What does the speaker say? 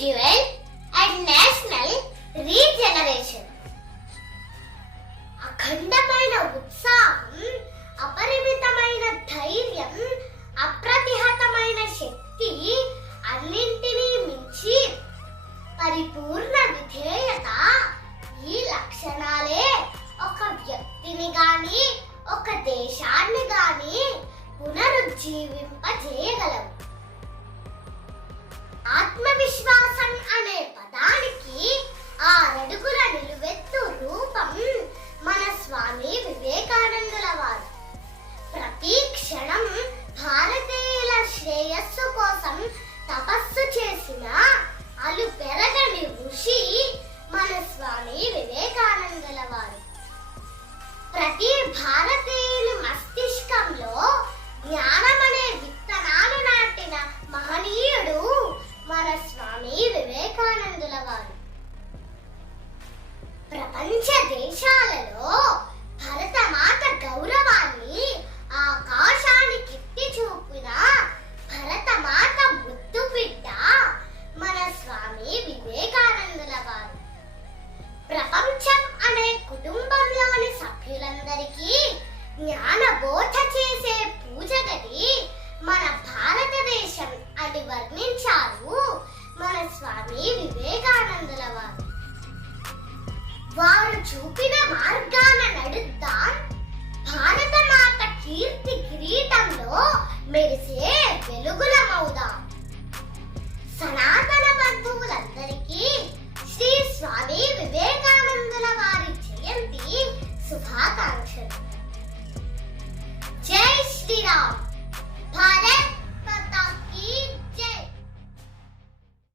individual and national regeneration. అఖండమైన ఉత్సాహం అపరిమితమైన ధైర్యం అప్రతిహతమైన శక్తి అన్నింటినీ మించి పరిపూర్ణ విధేయత ఈ లక్షణాలే ఒక వ్యక్తిని కానీ ఒక దేశాన్ని కానీ పునరుజ్జీవింపజేయగలవు మనసులా అలు పెరగని ఋషి మన స్వామి వివేకానందల వారు ప్రతి భారతీయుల మస్తిష్కంలో జ్ఞానమనే విత్తనాలు నాటిన మహనీయుడు మన స్వామి వివేకానందుల వారు. ప్రపంచ వారు చూపిన మార్గాన నడుద్దాం. భారత మాత కీర్తి కిరీటంలో మెరిసే వెలుగులమవుదాం. సనాతన బంధువులందరికీ శ్రీ స్వామి వివేకానందుల వారి జయంతి శుభాకాంక్షలు. జై శ్రీరామ్. భారత్